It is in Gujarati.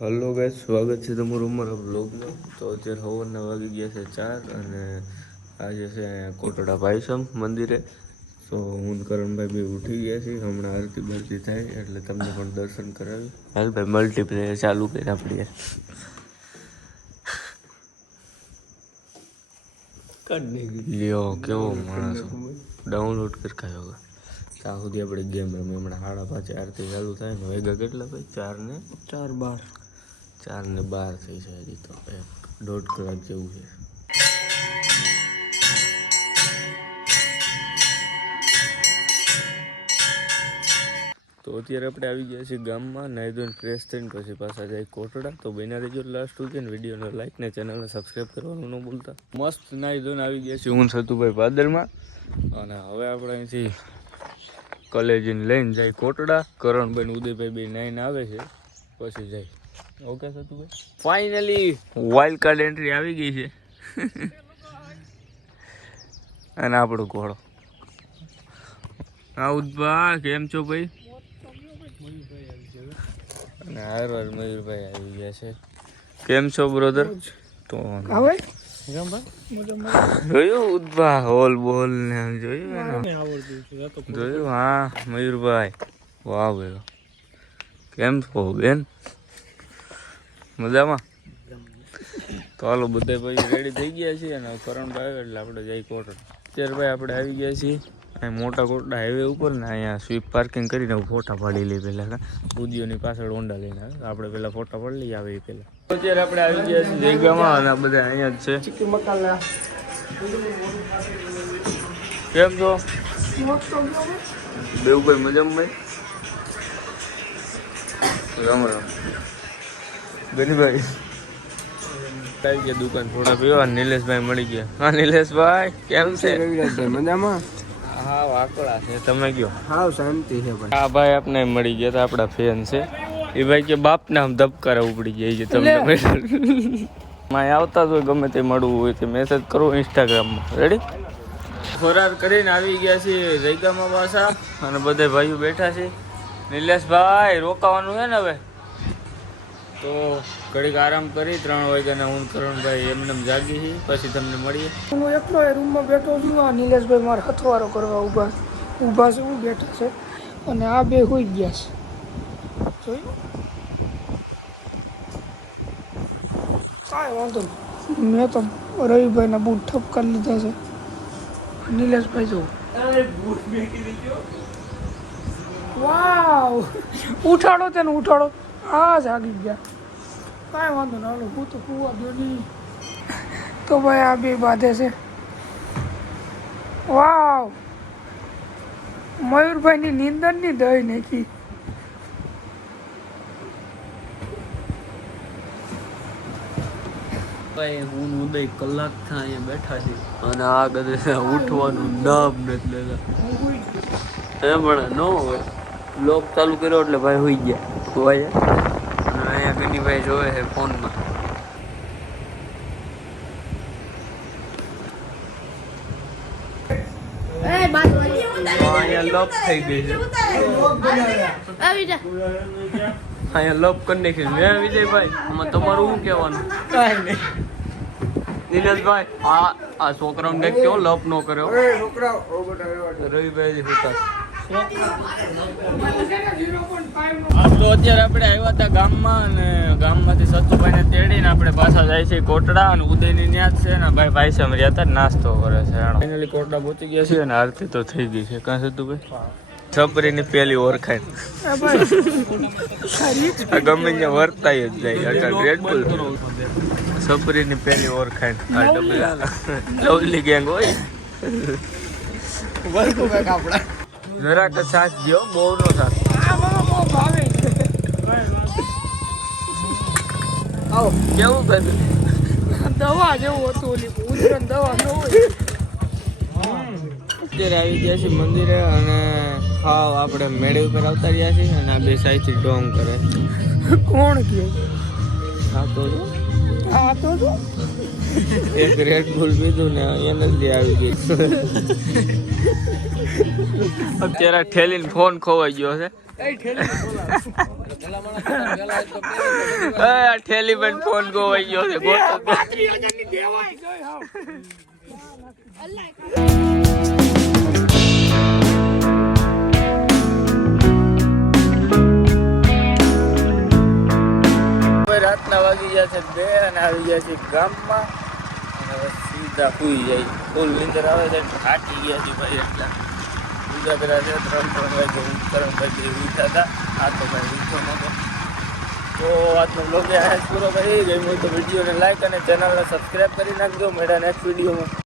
હલો ગાઈસ, સ્વાગત છે તમારું અમારા બ્લોગમાં. તો અત્યારે સવારના વાગી ગયા છે 4 અને આજે છે કોટડા ભાઈસમ મંદિરે. તો હું કરણભાઈ બી ઉઠી ગયા છીએ. હમણાં આરતી બરતી થાય એટલે તમને પણ દર્શન કરાવી. હાલ ભાઈ મલ્ટીપ્લેયર ચાલુ કરી આપણે લ્યો કેવો માણસ ડાઉનલોડ કરી ખાયો. ત્યાં સુધી આપણે ગેમ રમી. હમણાં 5:30 આરતી ચાલુ થાય ને વાગ્યા કેટલા ભાઈ? 4:12 થઈ છે. હજી તો 1.5 કલાક જેવું છે. તો અત્યારે આપણે આવી ગયા છીએ ગામમાં. નાહી ધોઈને ફ્રેશ થઈને પછી પાછા જાય કોટડા. તો બન્યા રહેજો લાસ્ટ સુધી ને વિડીયોને લાઈક ને ચેનલને સબસ્ક્રાઈબ કરવાનું ન ભૂલતા. મસ્ત નાહી ધોઈને આવી ગયા છીએ હું સતુભાઈ પાદરમાં. અને હવે આપણે અહીંથી કલેજીને લઈને જાય કોટડા. કરણભાઈ ઉદયભાઈ બે નાઈને આવે છે પછી જાય. Okay Satubhai, finally wild card entry આવી ગઈ છે. અને આપણો ઘોડો ઉદભા કેમ છો ભાઈ? અને હાર મયુરભાઈ આવી ગયા છે. કેમ છો બ્રધર? તો જોયું ઉદભા હોલ બોલ ને જોયું હા મયુરભાઈ. વાહ ભાઈ, કેમ છો બેન? મજામાં? તો હાલો બધા ભાઈ રેડી થઈ ગયા છીએ અને કરણભાઈ આવે એટલે આપણે જઈ કોટડા. અત્યારે ભાઈ આપણે આવી ગયા છીએ અહીં મોટા કોટડા હાઈવે ઉપર ને. અહીંયા સ્વીપ પાર્કિંગ કરીને ફોટા પાડી લઈએ પહેલાં. બુદ્ધિઓની પાછળ હોન્ડા લઈને આવે આપણે પહેલાં ફોટા પાડી લઈએ આવે એ પહેલાં. અત્યારે આપણે આવી ગયા છીએ જગ્યામાં અને બધા અહીંયા જ છે. કેમ છો દેવભાઈ? મજામાં ભાઈ? રામ રામ ગનીભાઈ. આવી ગયા દુકાન થોડા પીવા. નિલેશભાઈ મળી ગયા. હા નિલેશભાઈ કેમ છે? મજામાં? હા વાકડા છે. તમે કયો? હા શાંતિ છે ભાઈ. હા ભાઈ આપણે મળી ગયા હતા, આપણા ફેન છે એ ભાઈ કે બાપને આમ ધબકારા ઉપડી જાય છે તમને. માં આવતા જ હોય ગમે તે મળવું હોય તે મેસેજ કરો ઇન્સ્ટાગ્રામમાં. રેડી? ફરાર કરીને આવી ગયા છીએ જયગામાં પાછા અને બધા ભાઈઓ બેઠા છે. નિલેશભાઈ રોકાવાનું છે ને હવે તો ઘડીક આરામ કરી. 3 વાગ્યાના હું કરણભાઈ એમને જાગી છે પછી તમને મળીએ. હું એકલો એ રૂમમાં બેઠો છું. આ નિલેશભાઈ મારે હથવારો કરવા ઊભા છે. હું બેઠા છે અને આ બે હોઈ ગયા છે. જોયું? કાંઈ વાંધો નહીં. મેં તો રવિભાઈના બૂટ ઠપ કરી લીધા છે. નિલેશભાઈ જો વાવ ઉઠાડો તેને ઉઠાડો. હા જાગી ગયા. કાંઈ વાંધો ના. હાલો હું તો કૂવા દો નહીં. તો ભાઈ આ બે બાંધે છે. વાવ મયુરભાઈની નીંદરની દહીં નાખી. હું ઉદય કલાક થી અહીંયા બેઠા છે અને આ કદાચ ઉઠવાનું નામ નથી લેતા. પણ ન હોય બ્લોગ ચાલુ કર્યો એટલે ભાઈ હોઈ ગયા હોય. અને અહીંયા ગનીભાઈ જોવે છે ફોનમાં. અહીંયા લોક થઈ ગઈ છે. અહીંયા લોક કરી નાખી મેં. વિજયભાઈ આમાં તમારું શું કહેવાનું? કાંઈ નહીં. નિલેશભાઈ આ છોકરાઓને કંઈક કેવો લપ ન કર્યો. રવિભાઈ હતા. તો અત્યારે આપણે આવ્યા હતા ગામમાં અને ગામમાંથી સતુભાઈને તેડીને આપણે પાછા જાય છે કોટડા. અને ઉદયની ન્યાજ છે ને ભાઈ ભાઈસામ રહ્યા હતા નાસ્તો કરે છે. ફાઇનલી કોટડા પહોંચી ગયા છે અને આરતી તો થઈ ગઈ છે. કાં સતુભાઈ? છપરીની પહેલી ઓળખાણ ગમે ત્યાં વર્તાય જ જાય. રેડબુલ છપરીની પહેલી ઓળખાણ લવલી ગેંગ હોય. જરાક સાથ દો, બહુ નો સાથ. કેવું થતું? દવા જેવું હતું. ઓલી ઉધરસ દવા ન હોય. અત્યારે આવી ગયા છે મંદિરે અને હાવ આપણે મેળે ઉપર આવતા રહ્યા છીએ અને આ બે સાઈડથી ડોંગ કરે. કોણ કે? હા તો હા તો શું એક રેડ બુલ પીધું ને એનર્જી આવી ગઈ. અત્યારે ઠેલીને ફોન ખોવાઈ ગયો છે. આ ઠેલી પણ ફોન ખોવાઈ ગયો છે. ગોતો. 35,000 ની દેવાય ગઈ હાવ. હવે રાતના વાગી ગયા છે 2 અને આવી ગયા છે ગામમાં અને હવે સીધા સુઈ જાય. ફૂલ નીંદર આવે છે. થાકી ગયા છે ભાઈ એટલા ઉજાગરા છે. 3 વાગે હું કરણભાઈ ઉઠ્યા હતા. આ તો ભાઈ ઉઠો નતો. તો આજનો બ્લોગ પૂરો કરી ગઈ હોય તો વિડીયોને લાઈક અને ચેનલને સબસ્ક્રાઈબ કરી નાખજો. મળ્યા નેક્સ્ટ વિડીયોમાં.